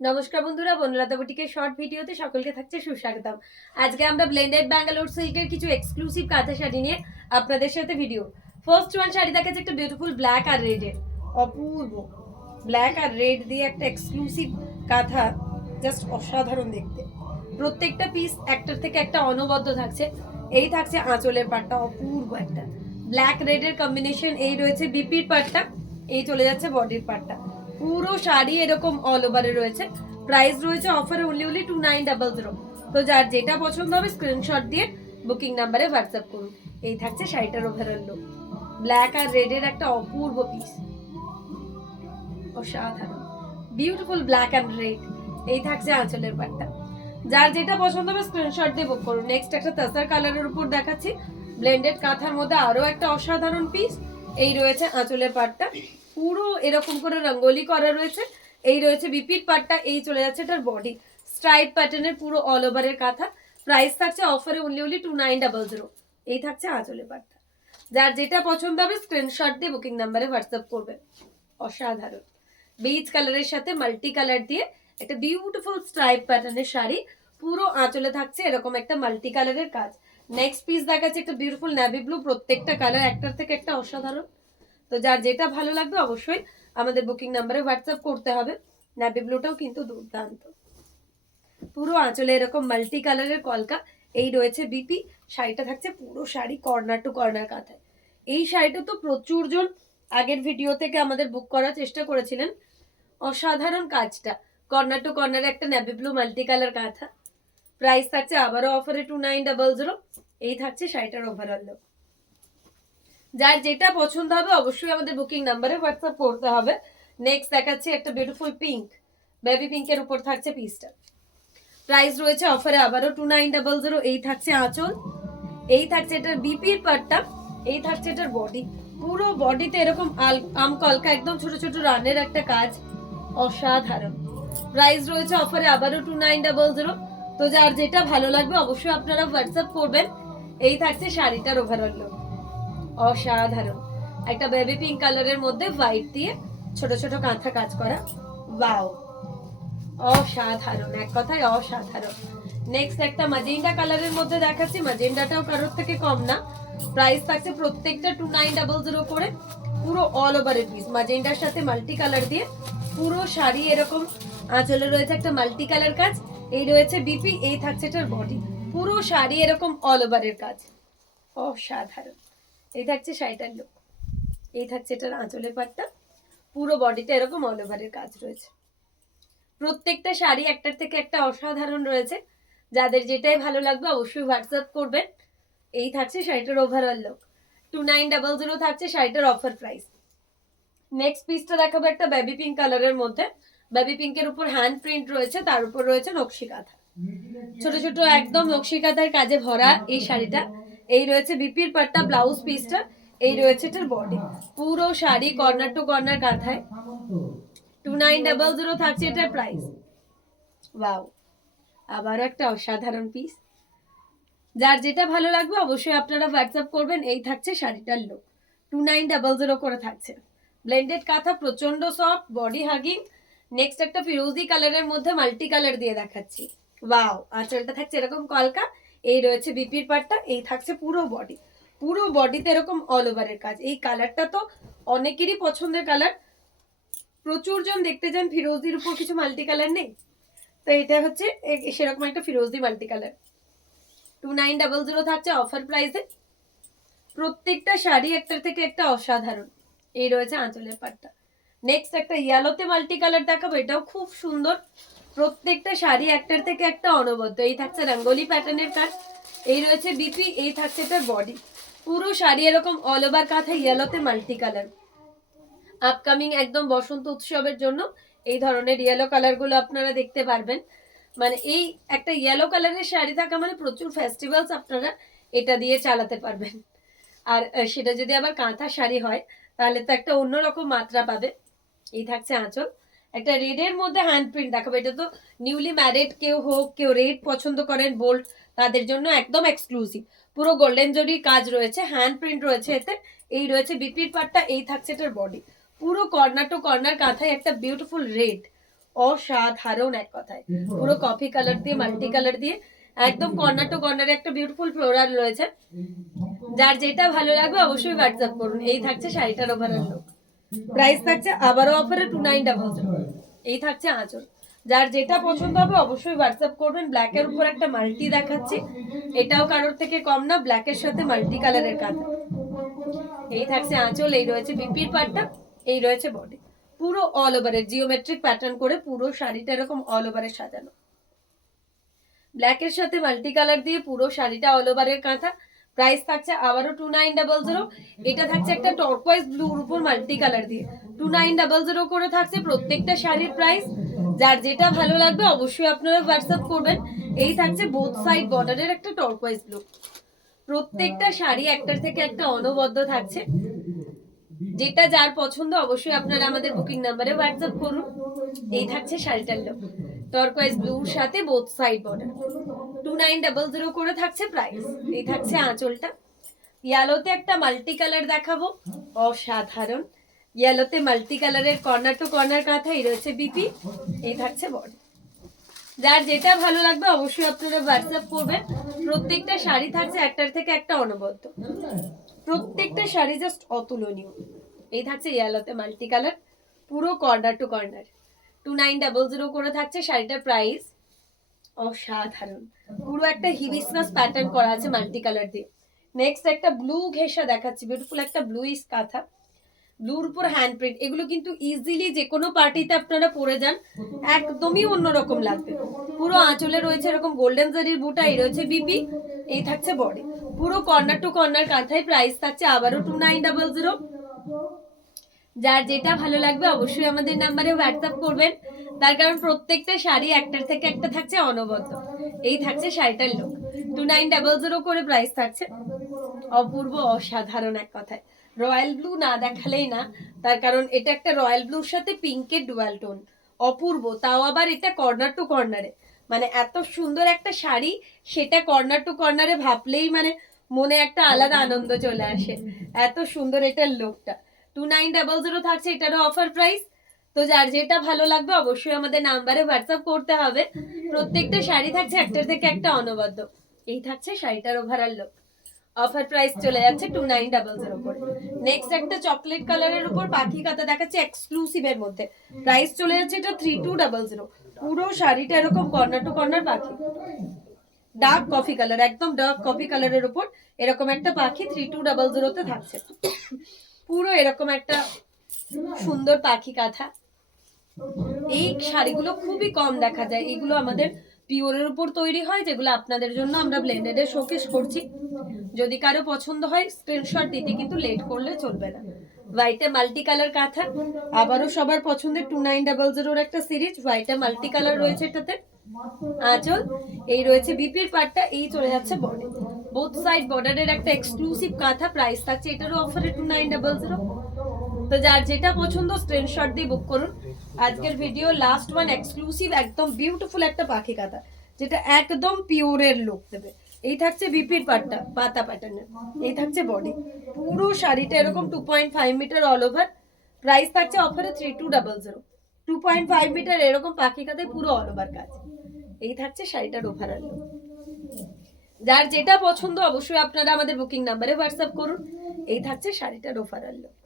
নমস্কার বন্ধুরা, বনলতা বুটিকের শর্ট ভিডিওতে সকলকে থাকছে সুস্বাগতম। আজকে আমরা ব্লেন্ডেড ব্যাঙ্গালোর সিল্কের কিছু এক্সক্লুসিভ কাঁথা শাড়ি নিয়ে আপনাদের সাথে ভিডিও। ফার্স্ট ওয়ান শাড়ি দেখাচ্ছে একটা বিউটিফুল ব্ল্যাক আর রেডের, অপূর্ব ব্ল্যাক আর রেড দিয়ে একটা এক্সক্লুসিভ কাঁথা, জাস্ট অসাধারণ দেখতে। প্রত্যেকটা পিস একটার থেকে একটা অনবদ্য থাকছে। এই থাকছে আঁচলের পাটটা, অপূর্ব একটা ব্ল্যাক রেডের কম্বিনেশন। এই রয়েছে বিপির পাটটা, এই চলে যাচ্ছে বডির পাটটা। পুরো শাড়ি এরকম অল ওভারে রয়েছে। প্রাইস রয়েছে অফারে অনলি 2900। তো যার যেটা পছন্দ হবে স্ক্রিনশট দিয়ে বুকিং নাম্বারে হোয়াটসঅ্যাপ করুন। এই থাকছে শাড়িটার ওভারঅল লুক। ব্ল্যাক আর রেডের একটা অপূর্ব পিস, অসাধারণ বিউটিফুল ব্ল্যাক অ্যান্ড রেড। এই থাকছে আঁচলের পাটটা। যার যেটা পছন্দ হবে স্ক্রিনশট দিয়ে বুক করুন। নেক্সট একটা তাসার কালারের উপর দেখাচ্ছি, ব্লেন্ডেড কাঁথার মধ্যে আরো একটা অসাধারণ পিস। এই রয়েছে আঁচলের পাটটা, পুরো এরকম করে রঙ্গোলি করা রয়েছে। এই রয়েছে বিপির পাটটা, এই চলে যাচ্ছে এটার বডি স্ট্রাইপ প্যাটার্নের পুরো অল ওভারের কাঁথা। প্রাইস থাকছে অফারে অনলি 2900। এই থাকছে আঁচলের পাটটা। যার যেটা পছন্দ হবে স্ক্রিনশট দিয়ে বুকিং নাম্বারে হোয়াটসঅ্যাপ করবে। অসাধারণ বিচ কালারের সাথে মাল্টি কালার দিয়ে একটা বিউটিফুল স্ট্রাইপ প্যাটার্নের শাড়ি, পুরো আঁচলে থাকছে এরকম একটা মাল্টি কালারের কাজ। নেক্সট পিস দেখাচ্ছে একটা বিউটিফুল নেভি ব্লু, প্রত্যেকটা কালার একটার থেকে একটা অসাধারণ। তো যার যেটা ভালো লাগবে অবশ্যই আমাদের বুকিং নাম্বারে হোয়াটসঅ্যাপ করতে হবে। নেভি ব্লুটাও কিন্তু দুর্দান্ত, পুরো আঁচলে এরকম মাল্টি কালারের কলকা। এই রয়েছে বিপি। শাড়িটা থাকছে পুরো শাড়ি কর্নার টু কর্নার কাঁথায়। এই শাড়িটা তো প্রচুর জন আগের ভিডিও থেকে আমাদের বুক করার চেষ্টা করেছিলেন। অসাধারণ কাজটা, কর্নার টু কর্নার একটা নেভি ব্লু মাল্টি কালার কাঁথা। প্রাইস থাকছে আবারও অফারে 2900। এই থাকছে শাড়িটার ওভারঅল লুক। যার যেটা পছন্দ হবে অবশ্যই আমাদের বুকিং নাম্বারে হোয়াটসঅ্যাপ করতে হবে। নেক্সট দেখাচ্ছি একটা বিউটিফুল পিঙ্ক, বেবি পিঙ্কের উপর থাকছে পিসটা। প্রাইস রয়েছে অফারে আবারও 2900। এই থাকছে আঁচল, এই থাকছে এটার বিপির পাটটা, এই থাকছে এটার বডি। পুরো বডিতে এরকম আম কলকা একদম ছোট ছোট রানের একটা কাজ, অসাধারণ। প্রাইস রয়েছে অফারে আবারও 2900। তো যার যেটা ভালো লাগবে অবশ্যই আপনারা হোয়াটসঅ্যাপ করবেন। এই থাকছে শাড়িটার ওভারঅল লুক, অসাধারণ একটা বেবি পিঙ্ক কালারের মধ্যে হোয়াইট দিয়ে ছোট ছোট কাঁথা কাজ করা। ওয়াও, অসাধারণ, এক কথায় অসাধারণ। নেক্সট একটা ম্যাজেন্ডা কালারের মধ্যে দেখাচ্ছি, ম্যাজেন্ডাটাও কারোর থেকে কম না। প্রাইস থাকছে প্রত্যেকটা 2900 করে। পুরো অল ওভার পিস ম্যাজেন্ডার সাথে মাল্টি কালার দিয়ে পুরো শাড়ি এরকম আঁচলে রয়েছে একটা মাল্টি কালার কাজ। এই রয়েছে বিপি, এই থাকছে এটার বডি, পুরো শাড়ি এরকম অল ওভারের কাজ, অসাধারণ। এই থাকছে শাড়িটার লুক, এই থাকছে এটার আঁচলের পাটটা, পুরো বডিটা এরকম অল ওভারের কাজ রয়েছে। প্রত্যেকটা শাড়ি একটার থেকে একটা অসাধারণ রয়েছে। যাদের যেটাই ভালো লাগবে অবশ্যই হোয়াটসঅ্যাপ করবেন। এই থাকছে শাড়িটার ওভারঅল লুক। 2900 থাকছে শাড়িটার অফার প্রাইস। নেক্সট পিসটা দেখাবো একটা বেবি পিঙ্ক কালারের মধ্যে। বেবি পিঙ্কের উপর হ্যান্ড প্রিন্ট রয়েছে, তার উপর রয়েছে নকশি কাঁথা, ছোট ছোট একদম নকশি কাঁথার কাজে ভরা এই শাড়িটা। এই রয়েছে বিপির পাট্টা, ব্লাউজ পিসটা, এই রয়েছে এটার বডি। পুরো শাড়ি কর্নার টু কর্নার কাঁথায়। 2900 থাকছে এটার প্রাইস। ওয়াও, আবার একটা অসাধারণ পিস। যার যেটা ভালো লাগবে অবশ্যই আপনারা হোয়াটসঅ্যাপ করবেন। এই থাকছে শাড়িটার লুক, 2900 করে থাকছে। ব্লেন্ডেড কাঁথা, প্রচন্ড সফট, বডি হাগিং। নেক্সট একটা ফিরোজি কালারের মধ্যে মাল্টি কালার দিয়ে দেখাচ্ছি। ওয়াও, আঁচলটা থাকছে এরকম কলকা। এই রয়েছে বিপির পাটটা, এই থাকছে পুরো বডি, পুরো বডিতে এরকম অল ওভারের কাজ। এই কালারটা তো অনেকেরই পছন্দের কালার, প্রচুর জন দেখতে যান ফিরোজির উপর কিছু মাল্টি কালার নেই। তো এটা হচ্ছে সেরকম একটা ফিরোজি মাল্টি কালার। 2900 থাকছে অফার প্রাইসে। প্রত্যেকটা শাড়ি একটার থেকে একটা অসাধারণ। এই রয়েছে আঁচলের পাটটা। নেক্সট একটা ইয়েলোতে মাল্টি কালার দেখাবো, এটাও খুব সুন্দর। প্রত্যেকটা শাড়ি একটার থেকে একটা অনবদ্য। এই থাকছে রঙ্গোলি প্যাটার্নের কাজ। এই রয়েছে বিপি, এই থাকছে এটার বডি। পুরো শাড়ি এরকম অল ওভার কাঁথা ইয়েলোতে মাল্টি কালার। আপকামিং একদম বসন্ত উৎসবের জন্য এই ধরনের ইয়েলো কালার গুলো আপনারা দেখতে পারবেন। মানে এই একটা ইয়েলো কালারের শাড়ি থাকা মানে প্রচুর ফেস্টিভ্যালস আপনারা এটা দিয়ে চালাতে পারবেন। আর সেটা যদি আবার কাঁথা শাড়ি হয় তাহলে তো একটা অন্যরকম মাত্রা পাবে। এই থাকছে আঁচল, একটা রেডের মধ্যে হ্যান্ড প্রিন্ট দেখাবো। এটা তো নিউলি ম্যারিড কেউ হোক, কেউ রেড পছন্দ করেন বোল্ড, তাদের জন্য একদম এক্সক্লুসিভ। পুরো গোল্ডেন জরির কাজ রয়েছে, হ্যান্ড প্রিন্ট রয়েছে এতে। এই রয়েছে বিপির পাটটা, এই থাকছে এটার বডি। পুরো কর্নার টু কর্নার কাঁথায় একটা বিউটিফুল রেড, অসাধারণ এক কথায়। পুরো কফি কালার দিয়ে মাল্টি কালার দিয়ে একদম কর্নার টু কর্নারে একটা বিউটিফুল ফ্লোরাল রয়েছে। যার যেটা ভালো লাগবে অবশ্যই হোয়াটসঅ্যাপ করুন। এই থাকছে শাড়িটার ওভারঅল লুক। প্রাইস থাকছে আবারও অফারে 2900। এই থাকছে আঁচল। যার যেটা পছন্দ হবে অবশ্যই হোয়াটসঅ্যাপ করবেন। ব্ল্যাকের উপর একটা মাল্টি দেখাচ্ছি, এটাও কারোর থেকে কম না, ব্ল্যাকের সাথে মাল্টি কালারের কাঁথা। এই থাকছে আঁচল, এই রয়েছে বিপির পাটটা, এই রয়েছে বডি। পুরো অল ওভারের জিওমেট্রিক প্যাটার্ন করে পুরো শাড়িটা এরকম অল ওভারে সাজানো। ব্ল্যাকের সাথে মাল্টি কালার দিয়ে পুরো শাড়িটা অল ওভারের কাঁথা। প্রাইস থাকছে আবারও 2900। এটা থাকছে একটা টর্কোয়াইজ ব্লুর উপর মাল্টি কালার দিয়ে 2900 করে থাকছে প্রত্যেকটা শাড়ির প্রাইস। যার যেটা ভালো লাগবে অবশ্যই আপনারা হোয়াটসঅ্যাপ করবেন। এই থাকছে বোথ সাইড বর্ডারের একটা টর্কোয়াইজ ব্লু। প্রত্যেকটা শাড়ি একটার থেকে একটা অনবদ্য থাকছে। যেটা যার পছন্দ অবশ্যই আপনারা আমাদের বুকিং নাম্বারে হোয়াটসঅ্যাপ করুন। এই থাকছে শাড়িটার লুক, টারকোয়েজ ব্লুর সাথে বোথ সাইড বর্ডার। 2900 করে থাকছে প্রাইস। এই থাকছে আঁচলটা। ইয়েলোতে একটা মাল্টি কালার দেখাবো, অসাধারণ। ইয়েলোতে মাল্টি কালারের কর্নার টু কর্নার কাঁথা। এই রয়েছে বিপি, এই থাকছে বডি। যার যেটা ভালো লাগবে অবশ্যই আপনারা হোয়াটসঅ্যাপ করবেন। প্রত্যেকটা শাড়ি থাকছে একটার থেকে একটা অনবদ্য। প্রত্যেকটা শাড়ি জাস্ট অতুলনীয়। এই থাকছে ইয়েলোতে মাল্টি কালার, পুরো কর্নার টু কর্নার। 2900 করে থাকছে শাড়িটার প্রাইস। অসাধারণ, পুরো একটা হিবিস্কাস প্যাটার্ন করা আছে মাল্টি কালার দিয়ে। নেক্সট একটা ব্লু ঘেঁষা দেখাচ্ছি, বিউটিফুল একটা ব্লুইশ কাঁথা, ব্লুর উপর হ্যান্ড প্রিন্ট। এগুলো কিন্তু ইজিলি যে কোনো পার্টিতে আপনারা পরে যান, একদমই অন্যরকম লাগবে। পুরো আঁচলে রয়েছে এরকম গোল্ডেন জারির বুটা। এই রয়েছে বিপি, এই থাকছে বডি। পুরো কর্নার টু কর্নার কাঁথায়। প্রাইস থাকছে আবারও 2900। যার যেটা ভালো লাগবে অবশ্যই আমাদের নাম্বারে হোয়াটসঅ্যাপ করবেন। তার কারণ প্রত্যেকটা শাড়ি একটার থেকে একটা থাকছে অনবদ্য। এই থাকছে শাড়িটার লুক। 2900 করে প্রাইস থাকছে। অপূর্ব, অসাধারণ এক কথায়। রয়্যাল ব্লু না দেখালেই না, তার কারণ এটা একটা রয়্যাল ব্লুর সাথে পিঙ্কের ডুয়াল টোন। অপূর্ব, তাও আবার এটা কর্নার টু কর্নারে। মানে এত সুন্দর একটা শাড়ি, সেটা কর্নার টু কর্নারে ভাবলেই মানে মনে একটা আলাদা আনন্দ চলে আসে। এত সুন্দর এটার লুকটা। 2900 থাকছে এটারও অফার প্রাইস। তো যার যেটা ভালো লাগবে অবশ্যই আমাদের নাম্বারে হোয়াটসঅ্যাপ করতে হবে। প্রত্যেকটা শাড়ি থাকছে একটার থেকে একটা অনবদ্য। এই থাকছে শাড়িটার ওভারঅল লুক। অফার প্রাইস চলে যাচ্ছে 2900 করে। নেক্সট একটা চকলেট কালারের উপর পাখি কাঁথা দেখাচ্ছে এক্সক্লুসিভ এর মধ্যে। প্রাইস চলে যাচ্ছে এটা 3200। পুরো শাড়িটা এরকম কর্নার টু কর্নার পাখি, ডার্ক কফি কালার, একদম ডার্ক কফি কালারের উপর এরকম একটা পাখি 3200 তে থাকছে। পুরো এরকম একটা সুন্দর পাখি কাঁথা। এই শাড়িগুলো খুবই কম দেখা যায়। এগুলো আমাদের পিওরের উপর তৈরি হয়, যেগুলো আপনাদের জন্য আমরা ব্লেন্ডেডে শোকেস করছি। যদি কারো পছন্দ হয় স্ক্রিনশট দিতে কিন্তু লেট করলে চলবে না। হোয়াইটে মাল্টি কালার কাঁথা, আবারও সবার পছন্দের 2900 একটা সিরিজ। হোয়াইটে মাল্টি কালার রয়েছে এটাতে। আঁচল, এই রয়েছে বিপির পাটটা, এই চলে যাচ্ছে বডি। বোথ সাইড বর্ডারের একটা এক্সক্লুসিভ কাঁথা। প্রাইস থাকছে এটারও অফারে 2900। তো যার যেটা পছন্দ স্ক্রিনশট দিয়ে বুক করুন। আজকের ভিডিও লাস্ট ওয়ান এক্সক্লুসিভ একদম বিউটিফুল একটা পাখি কাঁথা, যেটা একদম পিওরের লুক দেবে। এই থাকছে বিপির পাটটা পাতা প্যাটার্নের, এই থাকছে বডি। পুরো শাড়িটা এরকম 2.5 মিটার অল ওভার। প্রাইস থাকছে অফারে 3200। 2.5 মিটার এরকম পাখি কাঁথায় পুরো অল ওভার কাজ। এই থাকছে শাড়িটার ওভারঅল লুক। যার যেটা পছন্দ অবশ্যই আপনারা আমাদের বুকিং নাম্বারে হোয়াটসঅ্যাপ করুন। এই থাকছে শাড়িটার ওভারঅল লুক।